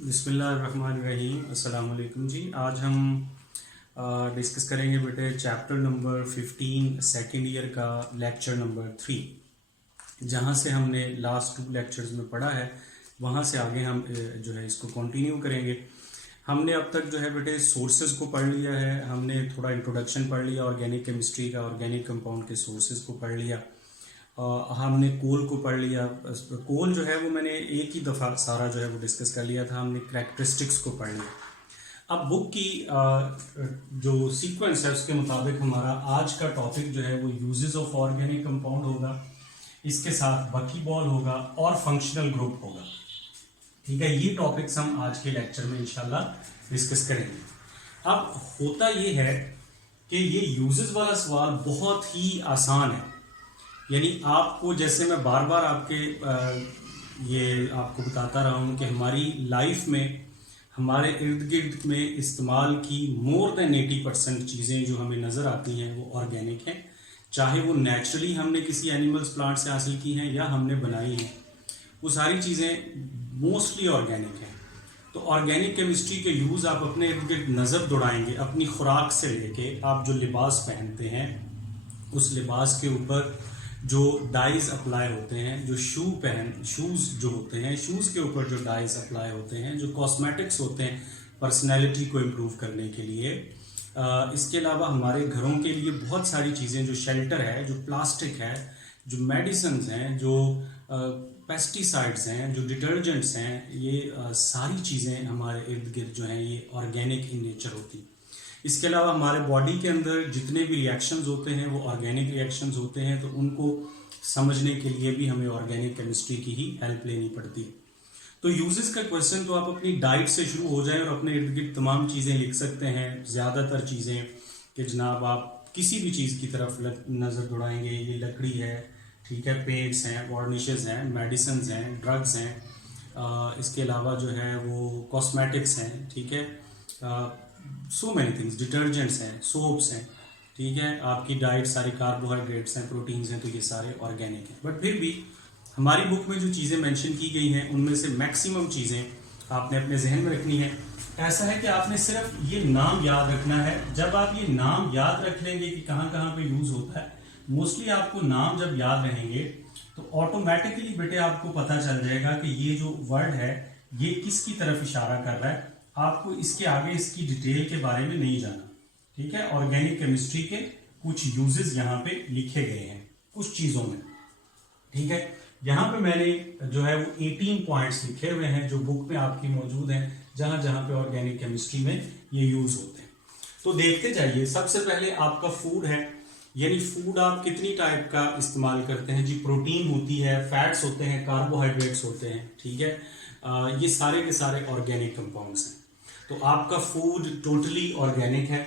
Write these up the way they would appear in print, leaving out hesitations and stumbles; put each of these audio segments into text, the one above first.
बिस्मिल्लाहिर्रहमानिर्रहीम। अस्सलाम वालेकुम जी। आज हम डिस्कस करेंगे बेटे चैप्टर नंबर 15 सेकेंड ईयर का लेक्चर नंबर 3। जहाँ से हमने लास्ट 2 लेक्चर्स में पढ़ा है वहाँ से आगे हम जो है इसको कंटिन्यू करेंगे। हमने अब तक जो है बेटे सोर्सेज को पढ़ लिया है, हमने थोड़ा इंट्रोडक्शन पढ़ लिया ऑर्गेनिक केमिस्ट्री का, ऑर्गेनिक कंपाउंड के सोर्सेज को पढ़ लिया। हमने कोल को पढ़ लिया। कोल जो है वो मैंने एक ही दफ़ा सारा जो है वो डिस्कस कर लिया था। हमने कैरेक्टरिस्टिक्स को पढ़ लिया। अब बुक की जो सीक्वेंस है उसके मुताबिक हमारा आज का टॉपिक जो है वो यूजेस ऑफ ऑर्गेनिक कंपाउंड होगा, इसके साथ बकीबॉल होगा और फंक्शनल ग्रुप होगा। ठीक है, ये टॉपिक्स हम आज के लेक्चर में इंशाल्लाह डिस्कस करेंगे। अब होता ये है कि ये यूजेस वाला सवाल बहुत ही आसान है, यानी आपको जैसे मैं बार बार ये आपको बताता रहा हूँ कि हमारी लाइफ में हमारे इर्द गिर्द में इस्तेमाल की मोर देन 80% चीज़ें जो हमें नज़र आती हैं वो ऑर्गेनिक हैं, चाहे वो नेचुरली हमने किसी एनिमल्स प्लांट से हासिल की हैं या हमने बनाई हैं, वो सारी चीज़ें मोस्टली ऑर्गेनिक हैं। तो ऑर्गेनिक केमिस्ट्री के यूज़ आप अपने इर्द गिर्द नज़र दौड़ाएंगे, अपनी खुराक से लेके आप जो लिबास पहनते हैं उस लिबास के ऊपर जो डाइज अप्लाई होते हैं, जो शूज़ जो होते हैं, शूज़ के ऊपर जो डाइज अप्लाई होते हैं, जो कॉस्मेटिक्स होते हैं पर्सनैलिटी को इम्प्रूव करने के लिए। इसके अलावा हमारे घरों के लिए बहुत सारी चीज़ें, जो शेल्टर है, जो प्लास्टिक है, जो मेडिसिन्स हैं, जो पेस्टिसाइड्स हैं, जो डिटर्जेंट्स हैं, ये सारी चीज़ें हमारे इर्द गिर्द जो हैं ये ऑर्गेनिक इन नेचर होती हैं। इसके अलावा हमारे बॉडी के अंदर जितने भी रिएक्शंस होते हैं वो ऑर्गेनिक रिएक्शंस होते हैं, तो उनको समझने के लिए भी हमें ऑर्गेनिक केमिस्ट्री की ही हेल्प लेनी पड़ती है। तो यूजेस का क्वेश्चन तो आप अपनी डाइट से शुरू हो जाएं और अपने इर्द गिर्द तमाम चीज़ें लिख सकते हैं, ज़्यादातर चीज़ें कि जनाब आप किसी भी चीज़ की तरफ नज़र दौड़ाएंगे, ये लकड़ी है, ठीक है, पेंट्स हैं, वार्निशेस हैं, मेडिसिन हैं, ड्रग्स हैं, इसके अलावा जो है वो कॉस्मेटिक्स हैं, ठीक है, सो मैनी थिंग्स, डिटर्जेंट्स हैं, सोप्स हैं, ठीक है, आपकी डाइट सारी कार्बोहाइड्रेट्स हैं, प्रोटीन्स हैं, तो ये सारे ऑर्गेनिक हैं। बट फिर भी हमारी बुक में जो चीज़ें मेंशन की गई हैं उनमें से मैक्सिमम चीज़ें आपने अपने जहन में रखनी है। ऐसा है कि आपने सिर्फ ये नाम याद रखना है। जब आप ये नाम याद रख लेंगे कि कहाँ कहाँ पे यूज़ होता है, मोस्टली आपको नाम जब याद रहेंगे तो ऑटोमेटिकली बेटे आपको पता चल जाएगा कि ये जो वर्ड है ये किसकी तरफ इशारा कर रहा है। आपको इसके आगे इसकी डिटेल के बारे में नहीं जाना, ठीक है। ऑर्गेनिक केमिस्ट्री के कुछ यूजेस यहाँ पे लिखे गए हैं कुछ चीज़ों में, ठीक है। यहाँ पे मैंने जो है वो 18 पॉइंट्स लिखे हुए हैं जो बुक में आपकी मौजूद हैं, जहाँ जहाँ पे ऑर्गेनिक केमिस्ट्री में ये यूज होते हैं। तो देखते जाइए। सबसे पहले आपका फूड है, यानी फूड आप कितनी टाइप का इस्तेमाल करते हैं जी। प्रोटीन होती है, फैट्स होते हैं, कार्बोहाइड्रेट्स होते हैं, ठीक है। ये सारे के सारे ऑर्गेनिक कंपाउंड्स हैं। तो आपका फूड टोटली ऑर्गेनिक है।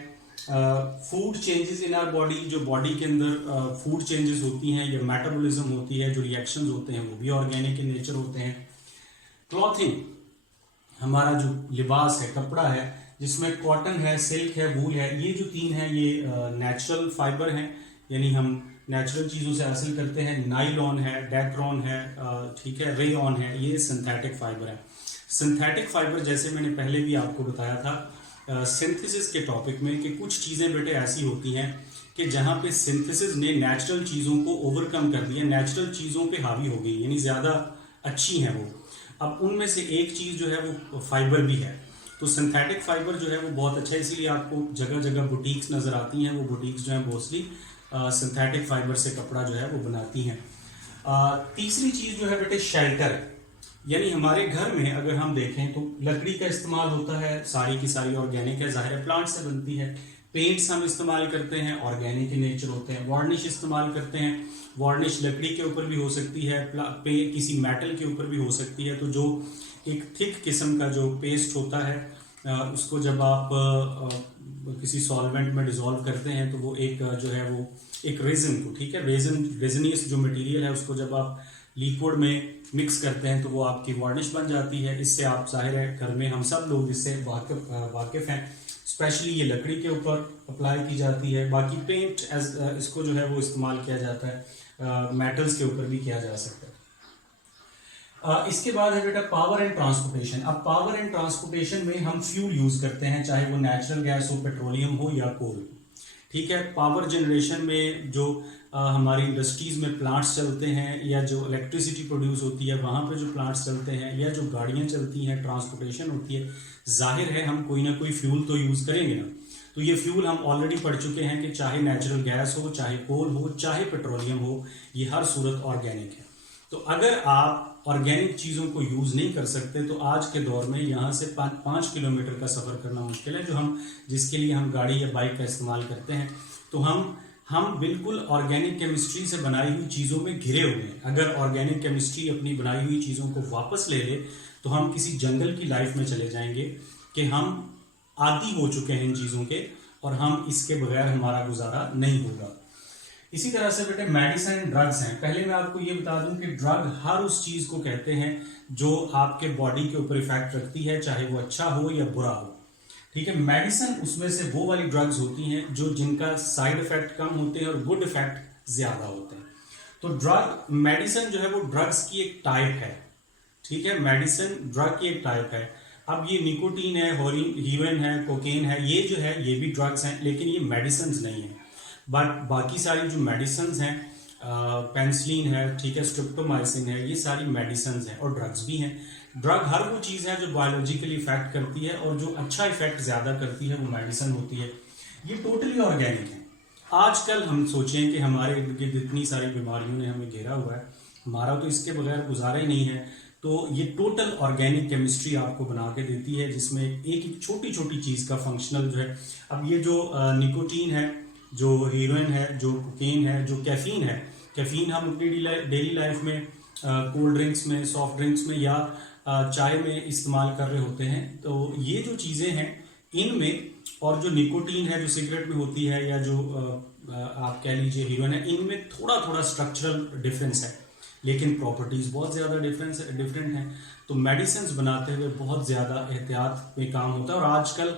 Food changes in our body, जो बॉडी के अंदर फूड चेंजेस होती हैं या मेटाबॉलिज्म होती है, जो रिएक्शंस होते हैं वो भी ऑर्गेनिक इन नेचर होते हैं। क्लॉथिंग, हमारा जो लिबास है, कपड़ा है, जिसमें कॉटन है, सिल्क है, वूल है, ये जो 3 हैं ये नेचुरल फाइबर हैं, यानी हम नेचुरल चीज़ों से हासिल करते हैं। नाइलॉन है, डेक्रॉन है, ठीक है, रेयॉन है, ये सिंथेटिक फाइबर है। सिंथेटिक फाइबर जैसे मैंने पहले भी आपको बताया था सिंथेसिस के टॉपिक में कि कुछ चीज़ें बेटे ऐसी होती हैं कि जहाँ पे सिंथेसिस ने नेचुरल चीज़ों को ओवरकम कर दिया, नेचुरल चीज़ों पे हावी हो गई, यानी ज़्यादा अच्छी हैं वो। अब उनमें से एक चीज़ जो है वो फाइबर भी है। तो सिंथेटिक फाइबर जो है वो बहुत अच्छा है, इसीलिए आपको जगह जगह बुटीक्स नज़र आती हैं। वो बुटीक्स जो हैं मोस्टली सिंथेटिक फाइबर से कपड़ा जो है वो बनाती हैं। तीसरी चीज़ जो है बेटे शेल्टर है, यानी हमारे घर में अगर हम देखें तो लकड़ी का इस्तेमाल होता है, सारी की सारी ऑर्गेनिक है, ज़ाहिर है प्लांट से बनती है। पेंट्स हम इस्तेमाल करते हैं, ऑर्गेनिक इन नेचर होते हैं। वार्निश इस्तेमाल करते हैं, वार्निश लकड़ी के ऊपर भी हो सकती है, किसी मेटल के ऊपर भी हो सकती है। तो जो एक थिक किस्म का जो पेस्ट होता है उसको जब आप किसी सॉल्वेंट में डिजोल्व करते हैं तो वो एक जो है वो एक रेजिन को, ठीक है, रेजिनियस जो मटेरियल है उसको जब आप लिक्विड में मिक्स करते हैं तो वो आपकी वार्निश बन जाती है। इससे आप, जाहिर है घर में हम सब लोग इससे वाकिफ हैं। स्पेशली ये लकड़ी के ऊपर अप्लाई की जाती है। बाकी पेंट इसको जो है वो इस्तेमाल किया जाता है, मेटल्स के ऊपर भी किया जा सकता है। इसके बाद है बेटा पावर एंड ट्रांसपोर्टेशन। अब पावर एंड ट्रांसपोर्टेशन में हम फ्यूल यूज करते हैं, चाहे वो नेचुरल गैस हो, पेट्रोलियम हो या कोल। ठीक है, पावर जनरेशन में जो हमारी इंडस्ट्रीज में प्लांट्स चलते हैं या जो इलेक्ट्रिसिटी प्रोड्यूस होती है वहाँ पे जो प्लांट्स चलते हैं या जो गाड़ियाँ चलती हैं, ट्रांसपोर्टेशन होती है, जाहिर है हम कोई ना कोई फ्यूल तो यूज़ करेंगे ना। तो ये फ्यूल हम ऑलरेडी पढ़ चुके हैं कि चाहे नेचुरल गैस हो, चाहे कोल हो, चाहे पेट्रोलियम हो, ये हर सूरत ऑर्गेनिक है। तो अगर आप ऑर्गेनिक चीज़ों को यूज़ नहीं कर सकते तो आज के दौर में यहाँ से 5 किलोमीटर का सफ़र करना मुश्किल है, जिसके लिए हम गाड़ी या बाइक का इस्तेमाल करते हैं। तो हम बिल्कुल ऑर्गेनिक केमिस्ट्री से बनाई हुई चीज़ों में घिरे हुए हैं। अगर ऑर्गेनिक केमिस्ट्री अपनी बनाई हुई चीज़ों को वापस ले ले तो हम किसी जंगल की लाइफ में चले जाएंगे कि हम आदी हो चुके हैं इन चीज़ों के और हम इसके बगैर हमारा गुजारा नहीं होगा। इसी तरह से बेटे मेडिसिन एंड ड्रग्स हैं। पहले मैं आपको ये बता दूं कि ड्रग हर उस चीज़ को कहते हैं जो आपके बॉडी के ऊपर इफेक्ट रखती है, चाहे वो अच्छा हो या बुरा हो। ठीक है, मेडिसिन उसमें से वो वाली ड्रग्स होती हैं जो जिनका साइड इफेक्ट कम होते हैं और गुड इफेक्ट ज़्यादा होते हैं। तो मेडिसिन जो है वो ड्रग्स की एक टाइप है। ठीक है, मेडिसिन ड्रग की एक टाइप है। अब ये निकोटीन है, हीरोइन है, कोकेन है, ये जो है ये भी ड्रग्स हैं, लेकिन ये मेडिसिन नहीं है। बट बाकी सारी जो मेडिसिन हैं, पेनिसिलिन है, ठीक है, स्ट्रिप्टोमाइसिन है, ये सारी मेडिसिन हैं और ड्रग्स भी हैं। ड्रग हर वो चीज़ है जो बायोलॉजिकली इफेक्ट करती है और जो अच्छा इफेक्ट ज़्यादा करती है वो मेडिसिन होती है। ये टोटली ऑर्गेनिक है। आजकल हम सोचें कि हमारे इर्द गिर्द इतनी सारी बीमारियों ने हमें घेरा हुआ है, हमारा तो इसके बगैर गुजारा ही नहीं है। तो ये टोटल ऑर्गेनिक केमिस्ट्री आपको बना के देती है, जिसमें एक एक छोटी छोटी चीज़ का फंक्शनल जो है। अब ये जो निकोटीन है, जो हीरोइन है, जो कोकेन है, जो कैफीन है, कैफीन हम अपनी डेली लाइफ में कोल्ड ड्रिंक्स में, सॉफ्ट ड्रिंक्स में या चाय में इस्तेमाल कर रहे होते हैं। तो ये जो चीज़ें हैं इनमें, और जो निकोटीन है जो सिगरेट में होती है या जो आप कह लीजिए हीरोइन है, इनमें थोड़ा थोड़ा स्ट्रक्चरल डिफरेंस है, लेकिन प्रॉपर्टीज़ बहुत ज़्यादा डिफरेंट हैं। तो मेडिसिन बनाते हुए बहुत ज़्यादा एहतियात में काम होता है और आजकल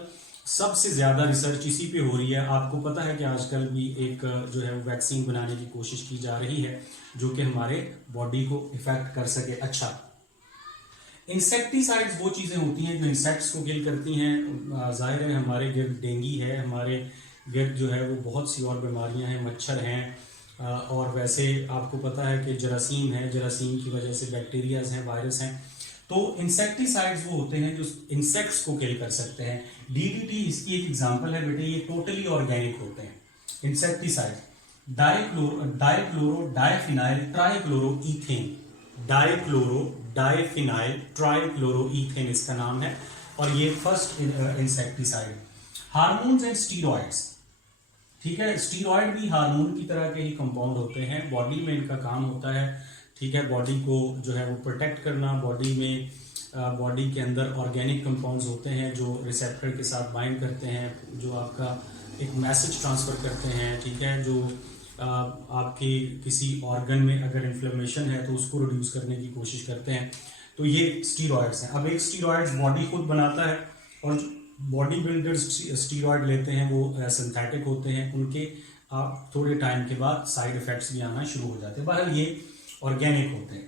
सबसे ज़्यादा रिसर्च इसी पे हो रही है। आपको पता है कि आजकल भी एक जो है वैक्सीन बनाने की कोशिश की जा रही है जो कि हमारे बॉडी को इफेक्ट कर सके। अच्छा, इंसेक्टिसाइड्स वो चीज़ें होती हैं जो इंसेक्ट्स को किल करती हैं। जाहिर है हमारे गिर्द डेंगी है, हमारे गिर्द जो है वो बहुत सी और बीमारियां हैं, मच्छर हैं, और वैसे आपको पता है कि जरासीम है, जरासीम की वजह से बैक्टीरियाज हैं, वायरस हैं। तो इंसेक्टिसाइड्स वो होते हैं जो इंसेक्ट्स को किल कर सकते हैं। डीडीटी इसकी एक एग्जांपल है बेटे, ये टोटली ऑर्गेनिक होते हैं इंसेक्टिसाइड। डाइक्लोरो डाइफिनाइल ट्राइक्लोरोईथेन, डाइफिनाइल ट्राइक्लोरोईथेन इसका नाम है और ये first insecticide. Hormones and steroids, ठीक है, स्टीरॉइड भी हार्मोन की तरह के ही कंपाउंड होते हैं, बॉडी में इनका काम होता है। ठीक है, बॉडी को जो है वो प्रोटेक्ट करना, बॉडी के अंदर ऑर्गेनिक कंपाउंड्स होते हैं जो रिसेप्टर के साथ बाइंड करते हैं, जो आपका एक मैसेज ट्रांसफ़र करते हैं। ठीक है, जो आपके किसी ऑर्गन में अगर इन्फ्लेमेशन है तो उसको रिड्यूस करने की कोशिश करते हैं। तो ये स्टीरॉइड्स हैं। अब एक स्टीरॉइड्स बॉडी खुद बनाता है और बॉडी बिल्डर्स स्टीरॉइड लेते हैं वो सिंथेटिक होते हैं, उनके आप थोड़े टाइम के बाद साइड इफेक्ट्स भी आना शुरू हो जाते हैं। बहरहाल ये ऑर्गेनिक होते हैं।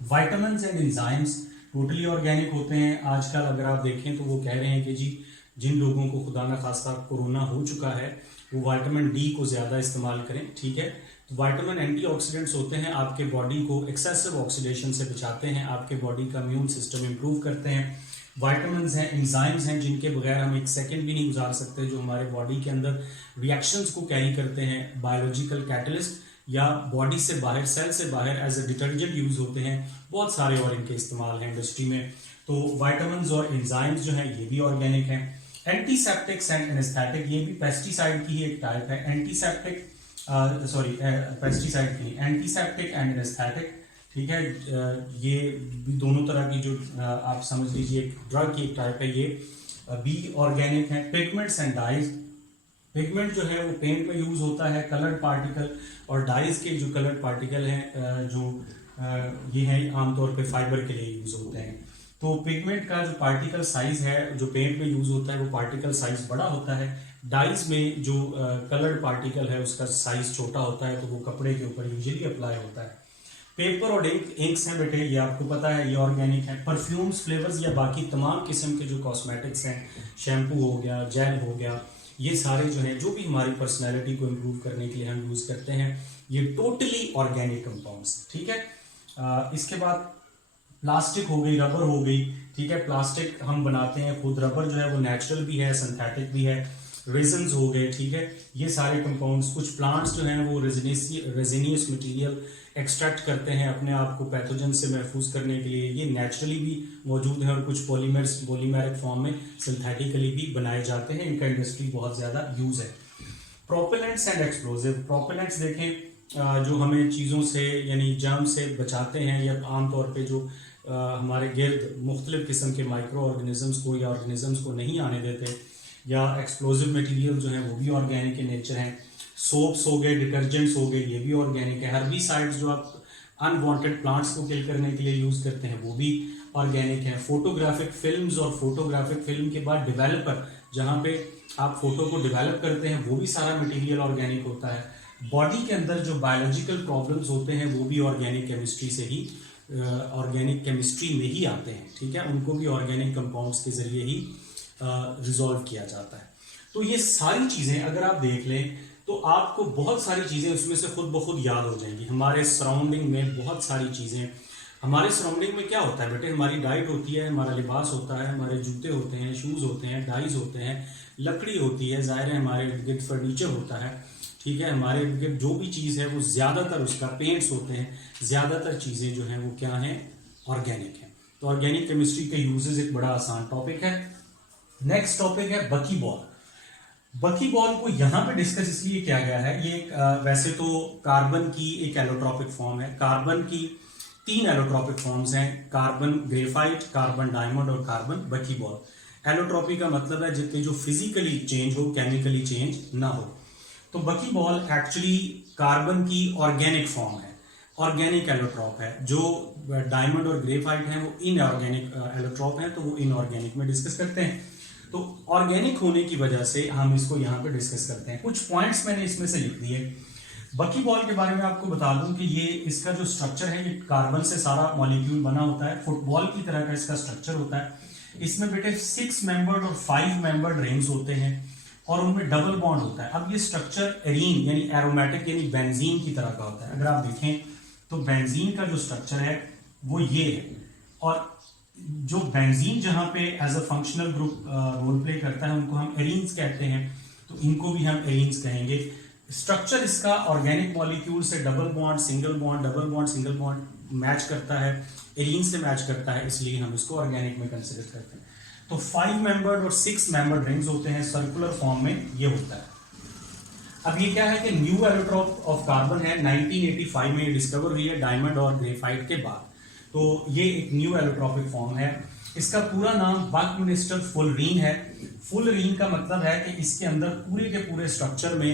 Vitamins and enzymes totally organic होते हैं। आजकल अगर आप देखें तो वो कह रहे हैं कि जी जिन लोगों को खुदा न खास्ता कोरोना हो चुका है वो विटामिन डी को ज़्यादा इस्तेमाल करें। ठीक है, तो विटामिन एंटीऑक्सीडेंट्स होते हैं, आपके बॉडी को एक्सेसिव ऑक्सीडेशन से बचाते हैं, आपके बॉडी का इम्यून सिस्टम इंप्रूव करते हैं। विटामिन्स हैं, एंजाइम्स हैं जिनके बगैर हम एक सेकंड भी नहीं गुजार सकते, जो हमारे बॉडी के अंदर रिएक्शंस को कैरी करते हैं, बायोलॉजिकल कैटलिस्ट या बॉडी से बाहर, सेल से बाहर एज ए डिटर्जेंट यूज होते हैं। बहुत सारे और इनके इस्तेमाल हैं इंडस्ट्री में। तो विटामिन्स और एंजाइम्स जो हैं ये भी ऑर्गेनिक हैं। एंटीसेप्टिक्स एंड एनेस्थेटिक, ये भी पेस्टिसाइड की ही एक टाइप है। पेस्टिसाइड की एंटीसेप्टिक एंड एनेस्थेटिक। ठीक है, ये भी दोनों तरह की जो आप समझ लीजिए एक ड्रग की एक टाइप है, ये भी ऑर्गेनिक है। पिगमेंट्स एंड डाइज, पिगमेंट जो है वो पेंट में यूज होता है, कलर्ड पार्टिकल, और डाइज के जो कलर्ड पार्टिकल हैं जो ये हैं आमतौर पे फाइबर के लिए यूज होते हैं। तो पिगमेंट का जो पार्टिकल साइज है जो पेंट में यूज होता है वो पार्टिकल साइज बड़ा होता है। डाइज में जो कलर्ड पार्टिकल है उसका साइज छोटा होता है, तो वो कपड़े के ऊपर यूजुअली अप्लाई होता है। पेपर और इंक्स हैं बेटे, ये आपको पता है ये ऑर्गेनिक है। परफ्यूम्स, फ्लेवर्स या बाकी तमाम किस्म के जो कॉस्मेटिक्स हैं, शैम्पू हो गया, जेल हो गया, ये सारे जो हैं जो भी हमारी पर्सनैलिटी को इम्प्रूव करने के लिए हम यूज़ करते हैं, ये टोटली ऑर्गेनिक कंपाउंड्स, ठीक है। इसके बाद प्लास्टिक हो गई, रबर हो गई, ठीक है। प्लास्टिक हम बनाते हैं खुद, रबर जो है वो नेचुरल भी है, सिंथेटिक भी है, रेजन्स हो गए, ठीक है। ये सारे कंपाउंड्स, कुछ प्लांट्स जो हैं वो रेजिनियस मटेरियल एक्सट्रैक्ट करते हैं अपने आप को पैथोजन से महफूज करने के लिए, ये नेचुरली भी मौजूद है, और कुछ पॉलीमेरिक फॉर्म में सिंथेटिकली भी बनाए जाते हैं, इनका इंडस्ट्री बहुत ज़्यादा यूज़ है। प्रोपेलेंट्स एंड एक्सप्लोजिव, प्रोपेलेंट्स देखें जो हमें चीज़ों से यानी जर्म से बचाते हैं, या आमतौर पे जो हमारे गिर्द मुख्तलिफ किस्म के माइक्रो ऑर्गेनिजम्स को या ऑर्गेनिजम्स को नहीं आने देते, या एक्सप्लोजिव मटेरियल जो है वो भी ऑर्गेनिक in नेचर हैं। सोप्स हो गए, डिटर्जेंट्स हो गए, ये भी ऑर्गेनिक है। हर्बिसाइड्स जो आप अनवांटेड प्लांट्स को किल करने के लिए यूज़ करते हैं वो भी ऑर्गेनिक है। फोटोग्राफिक फिल्म्स और फोटोग्राफिक फिल्म के बाद डेवलपर, जहाँ पे आप फोटो को डेवलप करते हैं, वो भी सारा मटेरियल ऑर्गेनिक होता है। बॉडी के अंदर जो बायोलॉजिकल प्रॉब्लम्स होते हैं वो भी ऑर्गेनिक केमिस्ट्री से ही, ऑर्गेनिक केमिस्ट्री में ही आते हैं, ठीक है। उनको भी ऑर्गेनिक कंपाउंड्स के जरिए ही रिजॉल्व किया जाता है। तो ये सारी चीज़ें अगर आप देख लें तो आपको बहुत सारी चीज़ें उसमें से खुद ब खुद याद हो जाएंगी। हमारे सराउंडिंग में बहुत सारी चीज़ें, हमारे सराउंडिंग में क्या होता है बेटे, हमारी डाइट होती है, हमारा लिबास होता है, हमारे जूते होते हैं, शूज़ होते हैं, डाइज होते हैं, लकड़ी होती है, ज़ाहिर है हमारे इर्द गिर्द फर्नीचर होता है, ठीक है। हमारे इर्द गिर्द जो भी चीज़ है वो ज़्यादातर उसका पेंट्स होते हैं, ज़्यादातर चीज़ें जो हैं वो क्या हैं, ऑर्गेनिक हैं। तो ऑर्गेनिक केमिस्ट्री के यूजेस एक बड़ा आसान टॉपिक है। नेक्स्ट टॉपिक है बकी बॉल। बकी बॉल को यहाँ पे डिस्कस इसलिए किया गया है, ये वैसे तो कार्बन की एक एलोट्रॉपिक फॉर्म है। कार्बन की 3 एलोट्रॉपिक फॉर्म्स हैं, कार्बन ग्रेफाइट, कार्बन डायमंड और कार्बन बकी बॉल। एलोट्रॉपी का मतलब है जितने जो फिजिकली चेंज हो, केमिकली चेंज ना हो। तो बकी बॉल एक्चुअली कार्बन की ऑर्गेनिक फॉर्म है, ऑर्गेनिक एलोट्रॉप है। जो डायमंड और ग्रेफाइट हैं वो इनऑर्गेनिक एलोट्रॉप हैं, तो वो इनऑर्गेनिक में डिस्कस करते हैं। तो ऑर्गेनिक होने की वजह से हम इसको यहाँ पे डिस्कस करते हैं। कुछ पॉइंट्स मैंने इसमें से लिख दिए। बकी बॉल के बारे में आपको बता दूं कि ये इसका जो स्ट्रक्चर है ये कार्बन से सारा मॉलिक्यूल बना होता है, फुटबॉल की तरह का इसका स्ट्रक्चर होता है। इसमें बेटे 6 मेंबर्ड और 5 मेंबर्ड रिंग्स होते हैं और उनमें डबल बॉन्ड होता है। अब ये स्ट्रक्चर एरीन यानी एरोमेटिक यानी बेंजीन की तरह का होता है। अगर आप देखें तो बेंजीन का जो स्ट्रक्चर है वो ये है, और जो बेंजीन जहां पे as a functional group role play करता है उनको हम एरीन्स कहते हैं, तो इनको भी हम एरीन्स कहेंगे। स्ट्रक्चर इसका ऑर्गेनिक मॉलिक्यूल से double bond single bond, double bond single bond match करता है, एरीन से मैच करता है, इसलिए हम इसको ऑर्गेनिक में कंसिडर करते हैं। तो 5 मेंबर्ड और 6 मेंबर्ड रिंग्स होते हैं, सर्कुलर फॉर्म में ये होता है। अब ये क्या है कि न्यू एलोट्रॉप ऑफ कार्बन है, 1985 में डिस्कवर हुई है डायमंड और ग्रेफाइट के बाद। तो ये एक न्यू एलोट्रॉपिक फॉर्म है। इसका पूरा नाम बकमिंस्टर फुलरीन है। फुलरीन का मतलब है कि इसके अंदर पूरे के पूरे स्ट्रक्चर में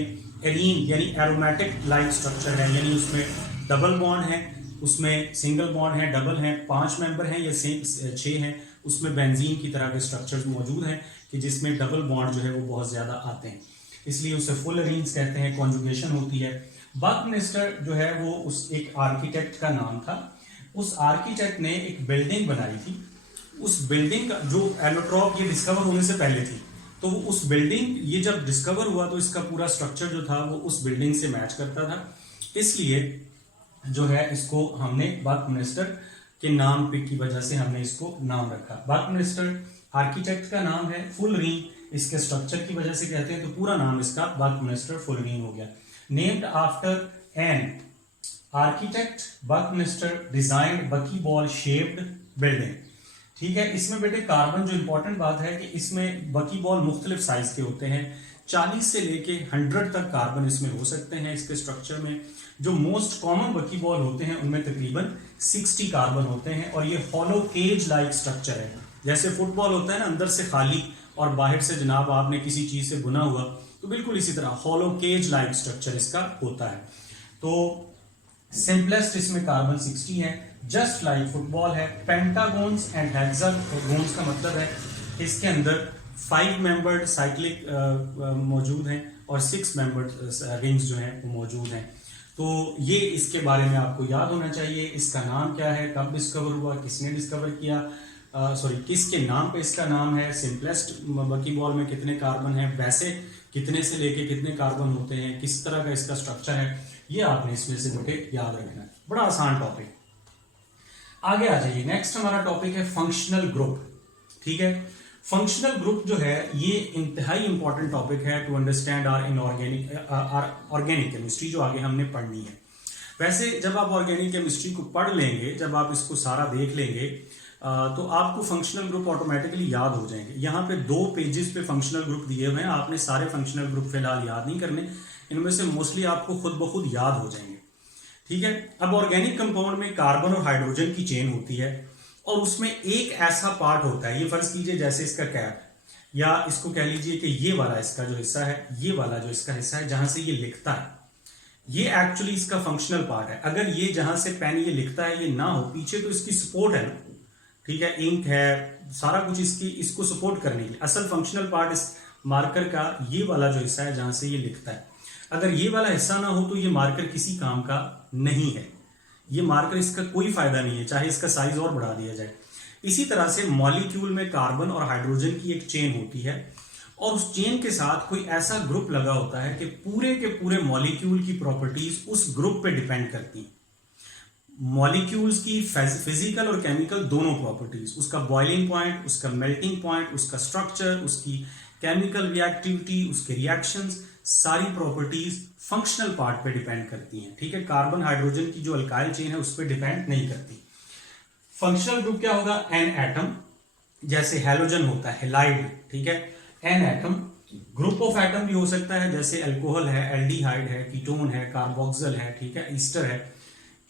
एरीन यानी एरोमेटिक लाइक स्ट्रक्चर है, यानी उसमें डबल बॉन्ड है, उसमें सिंगल बॉन्ड है, डबल है, 5 मेंबर हैं या 6 हैं, उसमें बेंजीन की तरह के स्ट्रक्चर्स मौजूद हैं कि जिसमें डबल बॉन्ड जो है वो बहुत ज्यादा आते हैं, इसलिए उसे फुलरीन्स कहते हैं। कॉन्जुगेशन होती है। बकमिंस्टर जो है वो उस एक आर्किटेक्ट का नाम था। उस आर्किटेक्ट ने एक बिल्डिंग बनाई थी। उस बिल्डिंग का जो एलोट्रॉप ये डिस्कवर होने से पहले थी, तो वो उस बिल्डिंग ये जब डिस्कवर हुआ तो इसका पूरा स्ट्रक्चर जो था वो उस बिल्डिंग से मैच करता था, इसलिए जो है इसको हमने बकमिंस्टर के नाम पे की वजह से हमने इसको नाम रखा। बकमिंस्टर आर्किटेक्ट का नाम है, फुलरीन इसके स्ट्रक्चर की वजह से कहते हैं, तो पूरा नाम इसका बकमिंस्टर फुलरीन हो गया। Named after an architect, Buckminster designed बकी बॉल शेप्ड बिल्डिंग। ठीक है। इसमें बेटे कार्बन जो इंपॉर्टेंट बात है कि इसमें बकी बॉल मुख्तलिफ साइज के होते हैं, 40 से लेके 100 तक कार्बन इसमें हो सकते हैं इसके स्ट्रक्चर में। जो मोस्ट कॉमन बकी बॉल होते हैं उनमें तकरीबन 60 कार्बन होते हैं, और ये हॉलो केज लाइक स्ट्रक्चर है। जैसे फुटबॉल होता है ना, अंदर से खाली और बाहर से जनाब आपने किसी चीज से बुना हुआ, तो बिल्कुल इसी तरह हॉलो केज लाइक स्ट्रक्चर इसका होता है। तो सिंपलेस्ट इसमें कार्बन 60 है, जस्ट लाइक फुटबॉल है। पेंटागोन्स एंड हेक्सागोन्स का मतलब है इसके अंदर 5 मेंबर्ड साइक्लिक मौजूद हैं और 6 मेंबर्ड रिंग्स जो हैं वो मौजूद हैं। तो ये इसके बारे में आपको याद होना चाहिए। इसका नाम क्या है, कब डिस्कवर हुआ, किसने डिस्कवर किया, किसके नाम पे इसका नाम है, सिंपलेस्ट बकीबॉल में कितने कार्बन है, वैसे कितने से लेके कितने कार्बन होते हैं, किस तरह का इसका स्ट्रक्चर है, ये आपने इसमें से बेटे याद रखना है। बड़ा आसान टॉपिक। आगे आ जाइए, नेक्स्ट हमारा टॉपिक है फंक्शनल ग्रुप। ठीक है, फंक्शनल ग्रुप जो है ये इंतहाई इंपॉर्टेंट टॉपिक है to understand our organic chemistry, जो आगे हमने पढ़नी है। वैसे जब आप ऑर्गेनिक केमिस्ट्री को पढ़ लेंगे, जब आप इसको सारा देख लेंगे, तो आपको फंक्शनल ग्रुप ऑटोमेटिकली याद हो जाएंगे। यहाँ पे 2 पेजेस पे फंक्शनल ग्रुप दिए हुए हैं, आपने सारे फंक्शनल ग्रुप फिलहाल याद नहीं करने, इनमें से मोस्टली आपको खुद ब खुद याद हो जाएंगे। ठीक है, अब ऑर्गेनिक कंपाउंड में कार्बन और हाइड्रोजन की चेन होती है, और उसमें एक ऐसा पार्ट होता है, ये फर्ज कीजिए जैसे इसका कैप, या इसको कह लीजिए कि ये वाला इसका जो हिस्सा है, ये वाला जो इसका हिस्सा है जहां से ये लिखता है, ये एक्चुअली इसका फंक्शनल पार्ट है। अगर ये जहां से पेन ये लिखता है ये ना हो, पीछे तो इसकी सपोर्ट है ना, ठीक है, इंक है, सारा कुछ इसको सपोर्ट करने के लिए। असल फंक्शनल पार्ट इस मार्कर का ये वाला जो हिस्सा है जहां से ये लिखता है। अगर ये वाला हिस्सा ना हो तो ये मार्कर किसी काम का नहीं है, ये मार्कर इसका कोई फायदा नहीं है, चाहे इसका साइज और बढ़ा दिया जाए। इसी तरह से मॉलिक्यूल में कार्बन और हाइड्रोजन की एक चेन होती है, और उस चेन के साथ कोई ऐसा ग्रुप लगा होता है कि पूरे के पूरे मॉलिक्यूल की प्रॉपर्टीज उस ग्रुप पे डिपेंड करती हैं। मॉलिक्यूल्स की फिजिकल और केमिकल दोनों प्रॉपर्टीज, उसका बॉइलिंग पॉइंट, उसका मेल्टिंग पॉइंट, उसका स्ट्रक्चर, उसकी केमिकल रिएक्टिविटी, उसके रिएक्शंस, सारी प्रॉपर्टीज फंक्शनल पार्ट पे डिपेंड करती हैं। ठीक है, कार्बन हाइड्रोजन की जो अल्काइल चेन है उस पर डिपेंड नहीं करती। फंक्शनल ग्रुप क्या होगा, एन एटम, जैसे हैलोजन होता है हैलाइड, ठीक है, N atom. Group of atom भी हो सकता है, जैसे अल्कोहल है, एल्डिहाइड है, कीटोन है, कार्बोक्सिल है, ठीक है, ईस्टर है।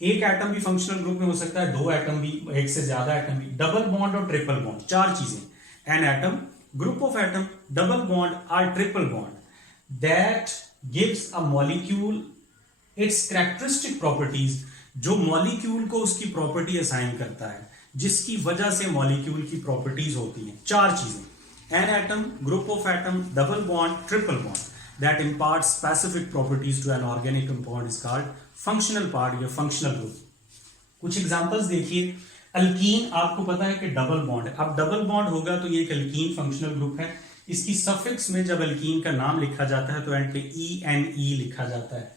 एक एटम भी फंक्शनल ग्रुप में हो सकता है, 2 एटम भी, एक से ज्यादा एटम भी, डबल बॉन्ड और ट्रिपल बॉन्ड, 4 चीजें, an atom, group of atom, double bond और triple bond, that gives a molecule its characteristic properties, जो मॉलिक्यूल को उसकी प्रॉपर्टी असाइन करता है, जिसकी वजह से मॉलिक्यूल की प्रॉपर्टीज होती हैं। 4 चीजें, an atom, group of atom, double bond, triple bond, that imparts specific properties to an organic compound is called functional part या functional group। कुछ एग्जांपल्स देखिए, अल्कीन आपको पता है कि डबल बॉन्ड है, अब डबल बॉन्ड होगा तो ये एक अल्कीन फंक्शनल ग्रुप है। इसकी सफिक्स में जब अल्कीन का नाम लिखा जाता है तो एंड पे ENE लिखा जाता है।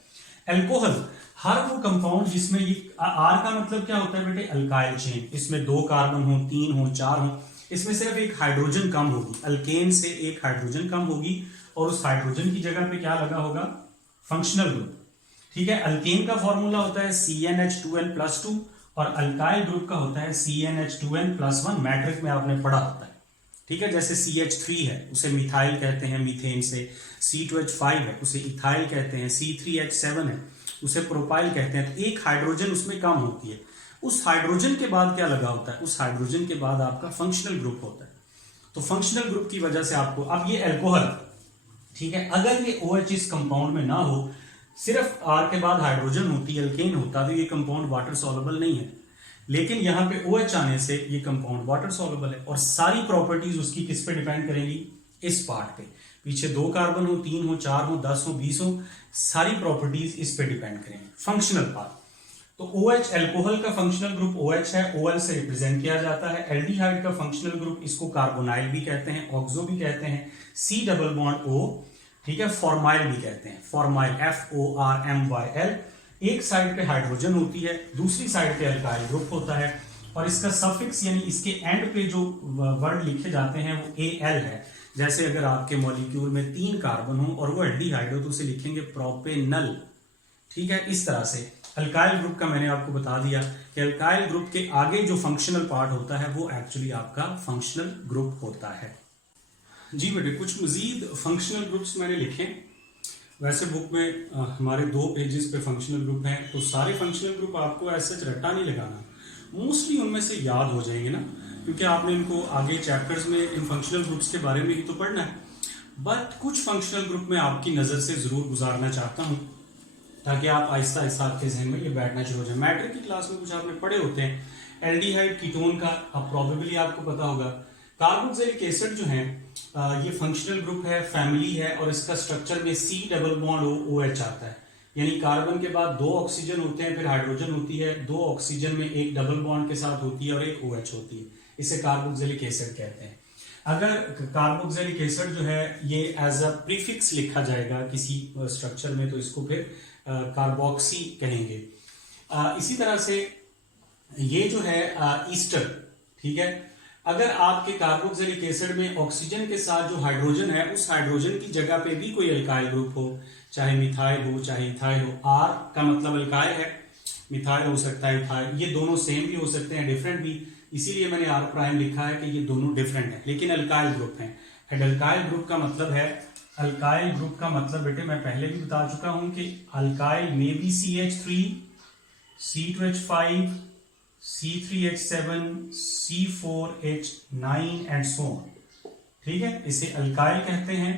अल्कोहल, हर वो कंपाउंड जिसमें ये आर का मतलब क्या होता है बेटे, अल्काइल चेन, इसमें 2 कार्बन हो, 3 हो, 4 हो, इसमें सिर्फ एक हाइड्रोजन कम होगी, अल्केन से एक हाइड्रोजन कम होगी, और उस हाइड्रोजन की जगह पे क्या लगा होगा, फंक्शनल ग्रुप। ठीक है, अल्केन का फॉर्मूला होता है CnH2n+2 और अल्काइल ग्रुप का होता है CnH2n+1, मैट्रिक में आपने पढ़ा होता है। ठीक है, जैसे CH3 है उसे मिथाइल कहते हैं मीथेन से, C2H5 है उसे इथाइल कहते हैं, C3H7 है उसे प्रोपाइल कहते हैं। तो एक हाइड्रोजन उसमें कम होती है, उस हाइड्रोजन के बाद क्या लगा होता है, उस हाइड्रोजन के बाद आपका फंक्शनल ग्रुप होता है। तो फंक्शनल ग्रुप की वजह से आपको, अब ये अल्कोहल, ठीक है, अगर ये OH इस कंपाउंड में ना हो, सिर्फ R के बाद हाइड्रोजन होती, अल्केन होता, तो ये कंपाउंड वाटर सॉल्युबल नहीं है। लेकिन यहाँ पे OH आने से ये कंपाउंड वाटर सॉल्युबल है, और सारी प्रॉपर्टीज उसकी किस पे डिपेंड करेंगी, इस पार्ट पे। पीछे 2 कार्बन हो, 3 हो, 4 हो, 10 हो, 20 हो, सारी प्रॉपर्टीज इस पे डिपेंड करेंगी, फंक्शनल पार्ट। तो OH, अल्कोहल का फंक्शनल ग्रुप OH है, OL से रिप्रेजेंट किया जाता है। एल्डिहाइड का फंक्शनल ग्रुप, इसको कार्बोनाइल भी कहते हैं, ऑक्सो भी कहते हैं, C डबल बॉन्ड O, ठीक है, फॉर्माइल भी कहते हैं, फॉर्माइल FORMYL। एक साइड पे हाइड्रोजन होती है, दूसरी साइड पे अल्काइल ग्रुप होता है, और इसका सफिक्स यानी इसके एंड पे जो वर्ड लिखे जाते हैं वो AL है। जैसे अगर आपके मॉलिक्यूल में 3 कार्बन हो और वो एल्डिहाइड हो तो उसे लिखेंगे प्रोपेनल। ठीक है, इस तरह से अल्काइल ग्रुप का मैंने आपको बता दिया कि अल्काइल ग्रुप के आगे जो फंक्शनल पार्ट होता है वो एक्चुअली आपका फंक्शनल ग्रुप होता है। जी बेटे, कुछ मजीद फंक्शनल ग्रुप्स मैंने लिखे। वैसे बुक में हमारे 2 पेजेस पे फंक्शनल ग्रुप हैं, तो सारे फंक्शनल ग्रुप आपको ऐसे रट्टा नहीं लगाना, मोस्टली उनमें से याद हो जाएंगे ना, क्योंकि आपने इनको आगे चैप्टर्स में इन फंक्शनल ग्रुप्स के बारे में ही तो पढ़ना है। बट कुछ फंक्शनल ग्रुप में आपकी नज़र से ज़रूर गुजारना चाहता हूँ, ताकि आप आहिस्ता आहिस्ता आपके जहन में ये बैठना शुरू हो जाए। मैट्रिक की क्लास में कुछ आपने पढ़े होते हैं, एल्डिहाइड कीटोन का अब प्रॉबेबली आपको पता होगा। कार्बोक्सिलिक एसिड जो है ये फंक्शनल ग्रुप है, फैमिली है, और इसका स्ट्रक्चर में C डबल बॉन्ड OH आता है। यानी कार्बन के बाद 2 ऑक्सीजन होते हैं, फिर हाइड्रोजन होती है, 2 ऑक्सीजन में एक डबल बॉन्ड के साथ होती है और एक OH होती है, इसे कार्बोक्सिलिक एसिड कहते हैं। अगर कार्बोक्सिलिक एसिड जो है ये एज अ प्रीफिक्स लिखा जाएगा किसी स्ट्रक्चर में तो इसको फिर कार्बोक्सी कहेंगे। इसी तरह से ये जो है ईस्टर, ठीक है, अगर आपके कार्बोक्सिलिक एसिड में ऑक्सीजन के साथ जो हाइड्रोजन है उस हाइड्रोजन की जगह पे भी कोई अल्काइल ग्रुप हो, चाहे मिथाइल हो चाहे इथाइल हो, आर का मतलब अल्काइल है, मिथाइल हो सकता है, इथाइल, ये दोनों सेम भी हो सकते हैं, डिफरेंट भी, इसीलिए मैंने आर प्राइम लिखा है कि ये दोनों डिफरेंट है लेकिन अल्काइल ग्रुप हैं। अल्काइल ग्रुप का मतलब है, अल्काइल ग्रुप का मतलब बेटे मैं पहले भी बता चुका हूं कि अल्काइल में B CH3, C2H5, C3H7, C4H9 and so on, ठीक है, इसे अल्काइल कहते हैं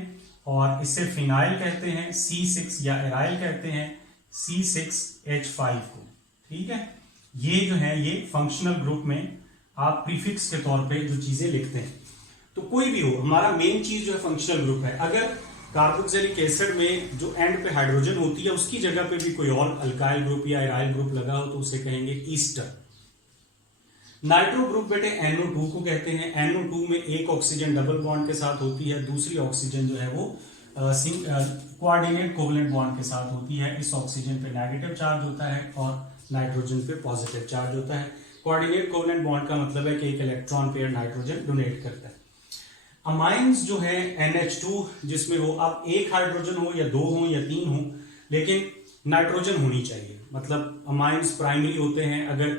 और इसे फिनाइल कहते हैं, C6 या एराइल कहते हैं C6H5 को, ठीक है। ये जो है ये फंक्शनल ग्रुप में आप प्रीफिक्स के तौर पे जो चीजें लिखते हैं, तो कोई भी हो, हमारा मेन चीज जो है फंक्शनल ग्रुप है। अगर कार्बोक्सिलिक एसिड में जो एंड पे हाइड्रोजन होती है उसकी जगह पे भी कोई और अल्काइल ग्रुप या एराइल ग्रुप लगा हो तो उसे कहेंगे ईस्टर। नाइट्रो ग्रुप बेटे NO2 को कहते हैं। NO2 में एक ऑक्सीजन डबल बॉन्ड के साथ होती है, दूसरी ऑक्सीजन जो है वो कोऑर्डिनेट कोवलेंट बॉन्ड के साथ होती है। इस ऑक्सीजन पे नेगेटिव चार्ज होता है और नाइट्रोजन पे पॉजिटिव चार्ज होता है। कोऑर्डिनेट कोवलेंट बॉन्ड का मतलब है कि एक इलेक्ट्रॉन पेयर नाइट्रोजन डोनेट करता है। अमाइंस जो है NH2 जिसमें हो, अब एक हाइड्रोजन हो या 2 हो या 3 हो, लेकिन नाइट्रोजन होनी चाहिए, मतलब अमाइंस प्राइमरी होते हैं। अगर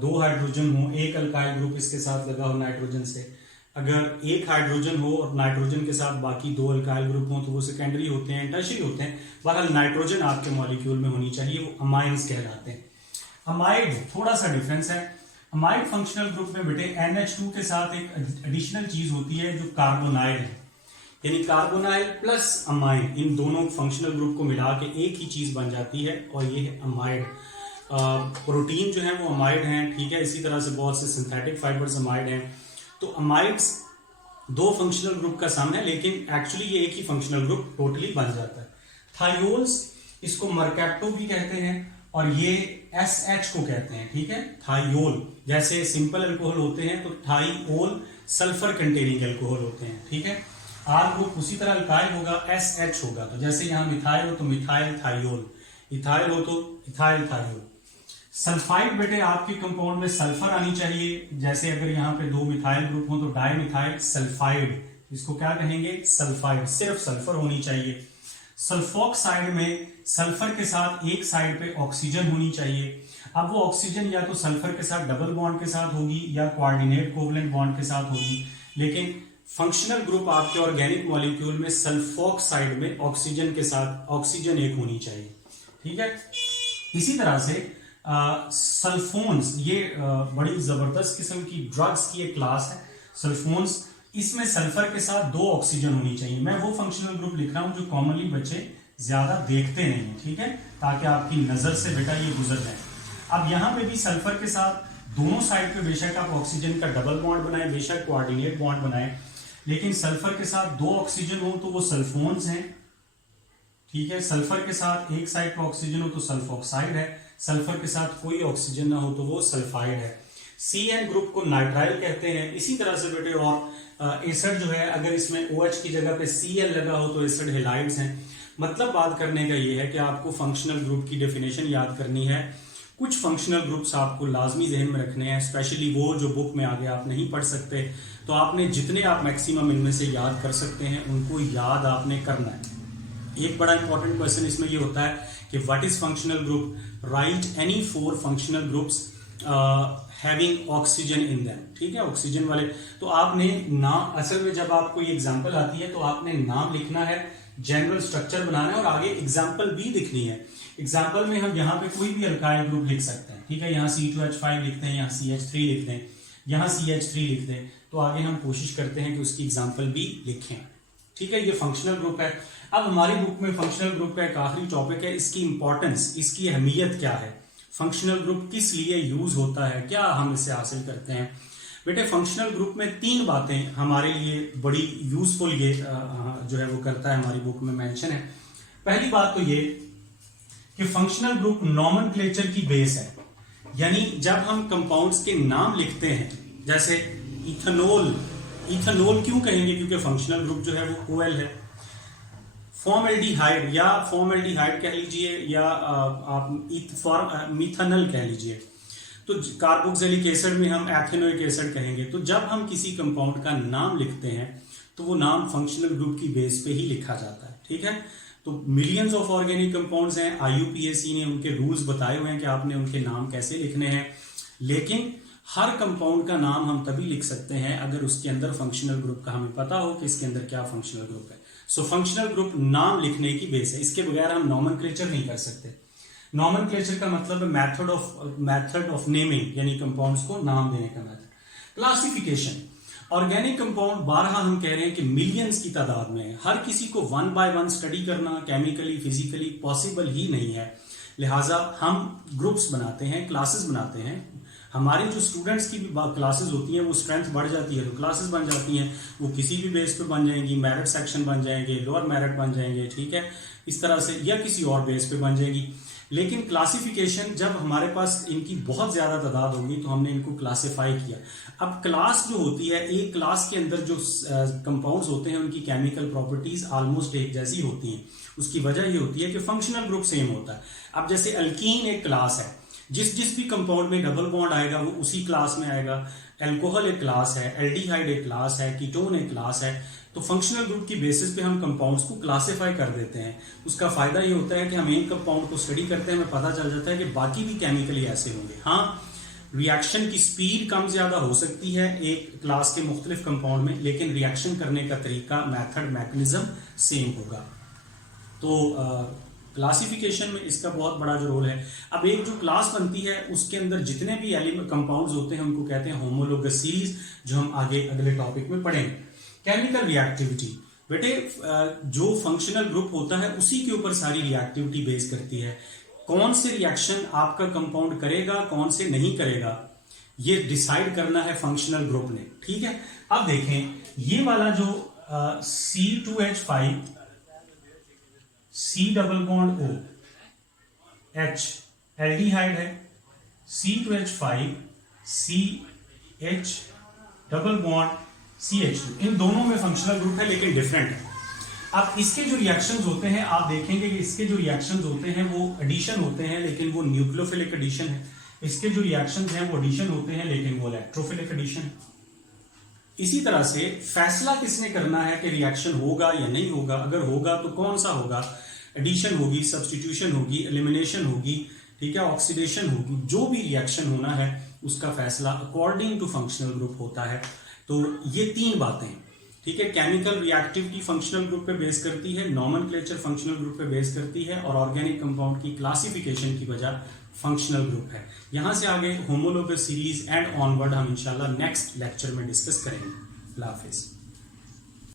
2 हाइड्रोजन हो, एक अल्काइल ग्रुप इसके साथ लगा हो नाइट्रोजन से, अगर एक हाइड्रोजन हो और नाइट्रोजन के साथ बाकी 2 अल्काइल ग्रुप हो तो वो सेकेंडरी होते हैं, टर्शियरी होते हैं। बहरहाल नाइट्रोजन आपके मॉलिक्यूल में होनी चाहिए, वो अमाइंस कहलाते हैं। अमाइड थोड़ा सा डिफरेंस है। अमाइड फंक्शनल ग्रुप में बेटे NH2 के साथ एक एडिशनल चीज होती है जो कार्बोनाइल है, यानी कार्बोनाइल प्लस अमाइड, इन दोनों फंक्शनल ग्रुप को मिला के एक ही चीज बन जाती है और ये है अमाइड। प्रोटीन जो है वो अमाइड हैं, ठीक है, इसी तरह से बहुत से सिंथेटिक फाइबर्स अमाइड हैं। तो अमाइड्स 2 फंक्शनल ग्रुप का सम है लेकिन एक्चुअली ये एक ही फंक्शनल ग्रुप टोटली बन जाता है। थायोल्स, इसको मर्कैप्टो भी कहते हैं और ये SH को कहते हैं, ठीक है, थायोल। जैसे सिंपल अल्कोहल होते हैं तो थाईओल सल्फर कंटेनिंग अल्कोहल होते हैं, ठीक है। आर ग्रुप उसी तरह अल्काइल होगा, SH होगा, तो जैसे यहां मिथाइल हो तो मिथाइल थायोल, इथाइल हो तो इथाइल थायोल। सल्फाइड बेटे आपके कंपाउंड में सल्फर आनी चाहिए, जैसे अगर यहाँ पे 2 मिथाइल ग्रुप हो तो डाई मिथाइल सल्फाइड, इसको क्या कहेंगे, सल्फाइड, सिर्फ सल्फर होनी चाहिए। सल्फोक्साइड में सल्फर के साथ एक साइड पे ऑक्सीजन होनी चाहिए। अब वो ऑक्सीजन या तो सल्फर के साथ डबल बॉन्ड के साथ होगी या कोऑर्डिनेट कोवलेंट बॉन्ड के साथ होगी, लेकिन फंक्शनल ग्रुप आपके ऑर्गेनिक मॉलिक्यूल में सल्फोक्साइड में ऑक्सीजन के साथ ऑक्सीजन एक होनी चाहिए, ठीक है। इसी तरह से सल्फोन्स, ये बड़ी जबरदस्त किस्म की ड्रग्स की एक क्लास है सल्फोन्स, इसमें सल्फर के साथ 2 ऑक्सीजन होनी चाहिए। मैं वो फंक्शनल ग्रुप लिख रहा हूं जो कॉमनली बच्चे ज्यादा देखते नहीं है, ठीक है, ताकि आपकी नजर से बेटा ये गुजर जाए। अब यहां पे भी सल्फर के साथ दोनों साइड पे बेशक आप ऑक्सीजन का डबल बॉन्ड बनाए, बेशक कोऑर्डिनेट बॉन्ड बनाए, लेकिन सल्फर के साथ 2 ऑक्सीजन हो तो वो सल्फोन्स हैं, ठीक है। सल्फर के साथ एक साइड पे ऑक्सीजन हो तो सल्फोक्साइड है, सल्फर के साथ कोई ऑक्सीजन ना हो तो वो सल्फाइड है। CN ग्रुप को नाइट्राइल कहते हैं। इसी तरह से बेटे और एसिड जो है, अगर इसमें OH की जगह पे Cl लगा हो तो एसिड हेलाइड्स हैं। मतलब बात करने का ये है कि आपको फंक्शनल ग्रुप की डेफिनेशन याद करनी है। कुछ फंक्शनल ग्रुप्स आपको लाजमी जहन में रखने हैं, स्पेशली वो जो बुक में आगे आप नहीं पढ़ सकते, तो आपने जितने आप मैक्सिमम इनमें से याद कर सकते हैं उनको याद आपने करना है। एक बड़ा इंपॉर्टेंट क्वेश्चन इसमें ये होता है कि what is functional group, right any 4 functional groups having oxygen in them, ठीक है, ऑक्सीजन वाले। तो आपने नाम, असल में जब आपको ये एग्जांपल आती है तो आपने नाम लिखना है, जनरल स्ट्रक्चर बनाना है और आगे एग्जांपल भी लिखनी है। एग्जांपल में हम यहाँ पे कोई भी अल्काइल ग्रुप लिख सकते हैं, ठीक है, यहाँ C2H5 लिखते हैं, यहाँ CH3 लिखते हैं, यहाँ CH3 लिखते हैं, तो आगे हम कोशिश करते हैं कि उसकी एग्जांपल भी लिखें, ठीक है। ये फंक्शनल ग्रुप है। अब हमारी बुक में फंक्शनल ग्रुप का एक आखिरी टॉपिक है, इसकी इंपॉर्टेंस, इसकी अहमियत क्या है, फंक्शनल ग्रुप किस लिए यूज होता है, क्या हम इससे हासिल करते हैं। बेटे फंक्शनल ग्रुप में 3 बातें हमारे लिए बड़ी यूजफुल ये जो है वो करता है, हमारी बुक में मेंशन है। पहली बात तो ये कि फंक्शनल ग्रुप नॉमेनक्लेचर की बेस है, यानी जब हम कंपाउंड्स के नाम लिखते हैं, जैसे इथेनॉल, इथेनॉल क्यों कहेंगे, क्योंकि फंक्शनल ग्रुप जो है वो OL है। फॉर्मल्डिहाइड या फॉर्मल्डिहाइड कह लीजिए, या आप मिथानल कह लीजिए, तो कार्बोक्सिलिक एसिड में हम एथेनोइक एसिड कहेंगे। तो जब हम किसी कंपाउंड का नाम लिखते हैं तो वो नाम फंक्शनल ग्रुप की बेस पे ही लिखा जाता है, ठीक है। तो मिलियंस ऑफ ऑर्गेनिक कंपाउंड्स हैं, IUPAC ने उनके रूल्स बताए हुए हैं कि आपने उनके नाम कैसे लिखने हैं, लेकिन हर कंपाउंड का नाम हम तभी लिख सकते हैं अगर उसके अंदर फंक्शनल ग्रुप का हमें पता हो कि इसके अंदर क्या फंक्शनल ग्रुप है। सो फंक्शनल ग्रुप नाम लिखने की बेस है, इसके बगैर हम नॉमेनक्लेचर नहीं कर सकते। नॉमेनक्लेचर का मतलब है मेथड ऑफ नेमिंग, यानी कंपाउंड्स को नाम देने का मेथड। क्लासिफिकेशन, ऑर्गेनिक कंपाउंड 12 हम कह रहे हैं कि मिलियंस की तादाद में है, हर किसी को 1 by 1 स्टडी करना केमिकली फिजिकली पॉसिबल ही नहीं है, लिहाजा हम ग्रुप्स बनाते हैं, क्लासेस बनाते हैं। हमारे जो स्टूडेंट्स की भी क्लासेस होती हैं वो स्ट्रेंथ बढ़ जाती है तो क्लासेस बन जाती हैं, वो किसी भी बेस पे बन जाएंगी, मेरिट सेक्शन बन जाएंगे, लोअर मेरिट बन जाएंगे, ठीक है, इस तरह से, या किसी और बेस पे बन जाएगी। लेकिन क्लासिफिकेशन, जब हमारे पास इनकी बहुत ज्यादा तादाद होगी तो हमने इनको क्लासिफाई किया। अब क्लास जो होती है, एक क्लास के अंदर जो कंपाउंड्स होते हैं उनकी केमिकल प्रॉपर्टीज ऑलमोस्ट एक जैसी होती हैं। उसकी वजह ये होती है कि फंक्शनल ग्रुप सेम होता है। अब जैसे अल्कीन एक क्लास है, जिस भी कंपाउंड में डबल बॉन्ड आएगा वो उसी क्लास में आएगा। अल्कोहल एक क्लास है, एल्डिहाइड एक क्लास है, कीटोन एक क्लास है। तो फंक्शनल ग्रुप की बेसिस पे हम कंपाउंड्स को क्लासिफाई कर देते हैं। उसका फायदा ये होता है कि हम एक कंपाउंड को स्टडी करते हैं, हमें पता चल जाता है कि बाकी भी केमिकली ऐसे होंगे। हाँ, रिएक्शन की स्पीड कम ज्यादा हो सकती है एक क्लास के मुख्तलिफ कंपाउंड में, लेकिन रिएक्शन करने का तरीका, मेथड, मैकेनिज्म सेम होगा। तो क्लासिफिकेशन में इसका बहुत बड़ा जो रोल है। अब एक जो क्लास बनती है उसके अंदर जितने भी एलिमेंट कंपाउंड्स होते हैं उनको कहते हैं होमोलोगस सीरीज, जो हम आगे अगले टॉपिक में पढ़ेंगे। केमिकल रिएक्टिविटी, बेटे जो फंक्शनल ग्रुप होता है उसी के ऊपर सारी रिएक्टिविटी बेस करती है। कौन से रिएक्शन आपका कंपाउंड करेगा, कौन से नहीं करेगा, ये डिसाइड करना है फंक्शनल ग्रुप ने, ठीक है। अब देखें, ये वाला जो C2H5 C double bond O H aldehyde है, C2H5 CH double bond CH2, इन दोनों में फंक्शनल ग्रुप है लेकिन डिफरेंट है। अब इसके जो रिएक्शंस होते हैं, आप देखेंगे कि इसके जो रिएक्शंस होते हैं वो एडिशन होते हैं, लेकिन वो न्यूक्लियोफिलिक एडिशन है। इसके जो रिएक्शंस हैं वो एडिशन होते हैं, लेकिन वो इलेक्ट्रोफिलिक एडिशन है। इसी तरह से फैसला किसने करना है कि रिएक्शन होगा या नहीं होगा, अगर होगा तो कौन सा होगा, एडिशन होगी, सब्स्टिट्यूशन होगी, एलिमिनेशन होगी, ठीक है, ऑक्सीडेशन होगी, जो भी रिएक्शन होना है उसका फैसला अकॉर्डिंग टू फंक्शनल ग्रुप होता है। तो ये तीन बातें, ठीक है, केमिकल रिएक्टिविटी फंक्शनल ग्रुप पे बेस करती है, नॉमेनक्लेचर फंक्शनल ग्रुप पे बेस करती है, और ऑर्गेनिक कंपाउंड की क्लासिफिकेशन की वजह फंक्शनल ग्रुप है। यहां से आगे होमोलोगस सीरीज एंड ऑनवर्ड हम इंशाल्लाह नेक्स्ट लेक्चर में डिस्कस करेंगे। अल्लाह हाफिज़।